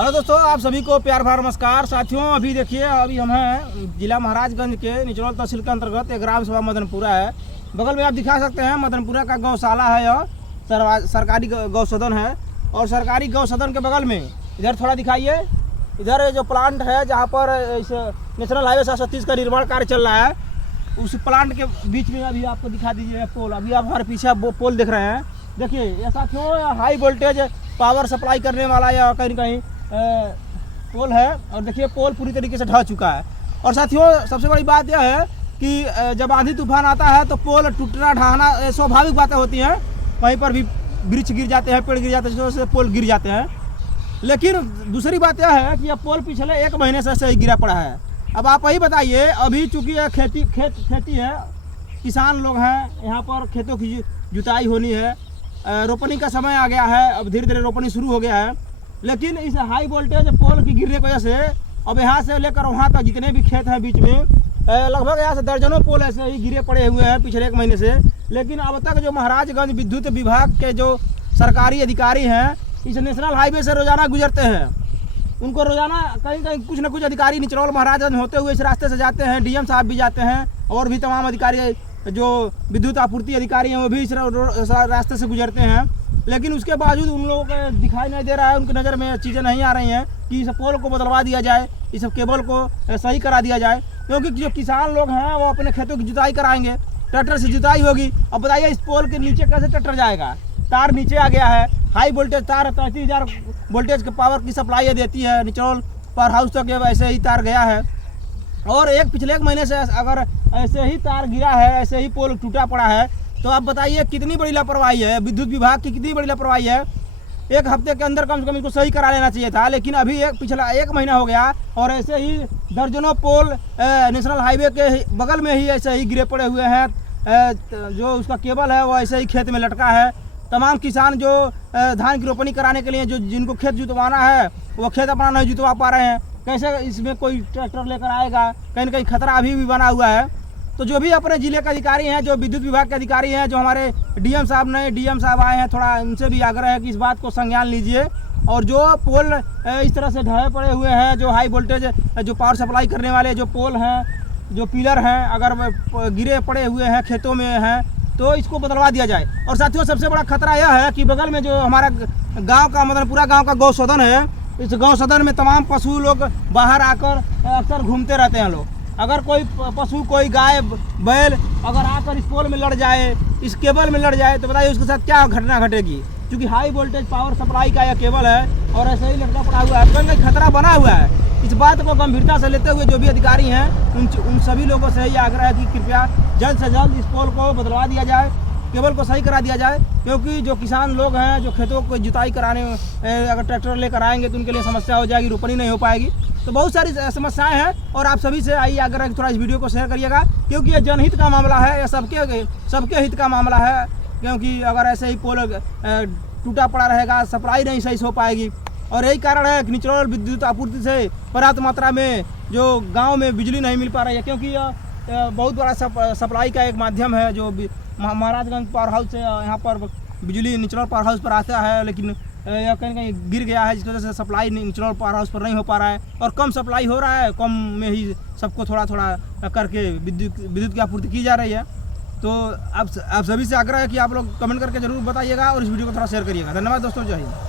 Hello दोस्तों, आप सभी को प्यार भरा नमस्कार। साथियों, अभी देखिए, अभी हम हैं जिला महाराजगंज के निचरौल तहसील के अंतर्गत एक ग्राम सभा मदनपुरा है। बगल में आप दिखा सकते हैं मदनपुरा का गौशाला है, यह सरकारी गौसदन है। और सरकारी गौसदन के बगल में इधर थोड़ा दिखाइए, इधर जो प्लांट है जहाँ पर इस नेशनल हाईवे 730 का निर्माण कार्य चल रहा है, उस प्लांट के बीच में अभी आपको दिखा दीजिए पोल। अभी आप हमारे पीछे पोल देख रहे हैं। देखिए ये साथियों, हाई वोल्टेज पावर सप्लाई करने वाला या कहीं कहीं पोल है। और देखिए पोल पूरी तरीके से ढह चुका है। और साथियों, सबसे बड़ी बात यह है कि जब आंधी तूफान आता है तो पोल टूटना ढहना स्वाभाविक बातें होती हैं। कहीं पर भी वृक्ष गिर जाते हैं, पेड़ गिर जाते हैं, जिससे पोल गिर जाते हैं। लेकिन दूसरी बात यह है कि यह पोल पिछले 1 महीने से सही गिरा पड़ा है। अब आप वही बताइए, अभी चूँकि यह खेती है, किसान लोग हैं, यहाँ पर खेतों की जुताई होनी है, रोपनी का समय आ गया है, अब धीरे धीरे रोपनी शुरू हो गया है। लेकिन इस हाई वोल्टेज पोल की गिरने की वजह से अब यहाँ से लेकर वहाँ तक जितने भी खेत हैं बीच में, लगभग यहाँ से दर्जनों पोल ऐसे ही गिरे पड़े हुए हैं पिछले 1 महीने से। लेकिन अब तक जो महाराजगंज विद्युत विभाग के जो सरकारी अधिकारी हैं, इस नेशनल हाईवे से रोजाना गुजरते हैं। उनको रोजाना कहीं कहीं कुछ न कुछ अधिकारी निचरौल महाराजगंज होते हुए इस रास्ते से जाते हैं। डीएम साहब भी जाते हैं और भी तमाम अधिकारी जो विद्युत आपूर्ति अधिकारी हैं वो भी इस रास्ते से गुजरते हैं। लेकिन उसके बावजूद उन लोगों को दिखाई नहीं दे रहा है, उनकी नज़र में चीज़ें नहीं आ रही हैं कि इस पोल को बदलवा दिया जाए, इस केबल को सही करा दिया जाए। क्योंकि जो किसान लोग हैं वो अपने खेतों की जुताई कराएंगे, ट्रैक्टर से जुताई होगी। अब बताइए इस पोल के नीचे कैसे ट्रैक्टर जाएगा? तार नीचे आ गया है, हाई वोल्टेज तार 33,000 वोल्टेज के पावर की सप्लाई देती है। निचरौल पावर हाउस तक ऐसे ही तार गया है। और पिछले 1 महीने से अगर ऐसे ही तार गिरा है, ऐसे ही पोल टूटा पड़ा है, तो आप बताइए कितनी बड़ी लापरवाही है विद्युत विभाग की, कितनी बड़ी लापरवाही है। 1 हफ्ते के अंदर कम से कम इसको सही करा लेना चाहिए था। लेकिन अभी पिछला 1 महीना हो गया और ऐसे ही दर्जनों पोल नेशनल हाईवे के बगल में ही ऐसे ही गिरे पड़े हुए हैं। जो उसका केबल है वो ऐसे ही खेत में लटका है। तमाम किसान जो धान की रोपनी कराने के लिए जिनको खेत जुतवाना है, वो खेत अपना नहीं जुतवा पा रहे हैं। कैसे इसमें कोई ट्रैक्टर लेकर आएगा? कहीं ना कहीं खतरा अभी भी बना हुआ है। तो जो भी अपने जिले के अधिकारी हैं, जो विद्युत विभाग के अधिकारी हैं, जो हमारे डीएम साहब आए हैं, थोड़ा उनसे भी आग्रह है कि इस बात को संज्ञान लीजिए। और जो पोल इस तरह से ढहे पड़े हुए हैं, जो हाई वोल्टेज जो पावर सप्लाई करने वाले जो पोल हैं, जो पिलर हैं, अगर गिरे पड़े हुए हैं, खेतों में हैं, तो इसको बदलवा दिया जाए। और साथियों, सबसे बड़ा खतरा यह है कि बगल में जो हमारा गाँव का मदनपुरा गाँव का गौसदन है, इस गौसदन में तमाम पशु लोग बाहर आकर अक्सर घूमते रहते हैं लोग। अगर कोई पशु, कोई गाय बैल अगर आकर इस पोल में लड़ जाए, इस केबल में लड़ जाए, तो बताइए उसके साथ क्या घटना घटेगी। क्योंकि हाई वोल्टेज पावर सप्लाई का यह केबल है और ऐसे ही लटका पड़ा हुआ है, कहीं खतरा बना हुआ है। इस बात को गंभीरता से लेते हुए जो भी अधिकारी हैं, उन सभी लोगों से यही आग्रह है कि कृपया जल्द से जल्द इस पोल को बदलवा दिया जाए, केबल को सही करा दिया जाए। क्योंकि जो किसान लोग हैं, जो खेतों को जुताई कराने अगर ट्रैक्टर लेकर आएंगे तो उनके लिए समस्या हो जाएगी, रोपनी नहीं हो पाएगी। तो बहुत सारी समस्याएं हैं। और आप सभी से आई आग्रह कि थोड़ा इस वीडियो को शेयर करिएगा, क्योंकि ये जनहित का मामला है, यह सबके हित का मामला है। क्योंकि अगर ऐसे ही पोल टूटा पड़ा रहेगा, सप्लाई नहीं सही हो पाएगी। और यही कारण है कि निचरौल विद्युत आपूर्ति से पर्याप्त मात्रा में जो गाँव में बिजली नहीं मिल पा रही है। क्योंकि यह बहुत बड़ा सप्लाई का एक माध्यम है। जो महाराजगंज पावर हाउस से यहाँ पर बिजली निचरौल पावर हाउस पर आता है, लेकिन यह कहीं कहीं गिर गया है, जिसकी वजह से सप्लाई निचरौल पावर हाउस पर नहीं हो पा रहा है। और कम सप्लाई हो रहा है, कम में ही सबको थोड़ा थोड़ा करके विद्युत की आपूर्ति की जा रही है। तो आप सभी से आग्रह है कि आप लोग कमेंट करके जरूर बताइएगा और इस वीडियो को थोड़ा शेयर करिएगा। धन्यवाद दोस्तों, जय हिंद।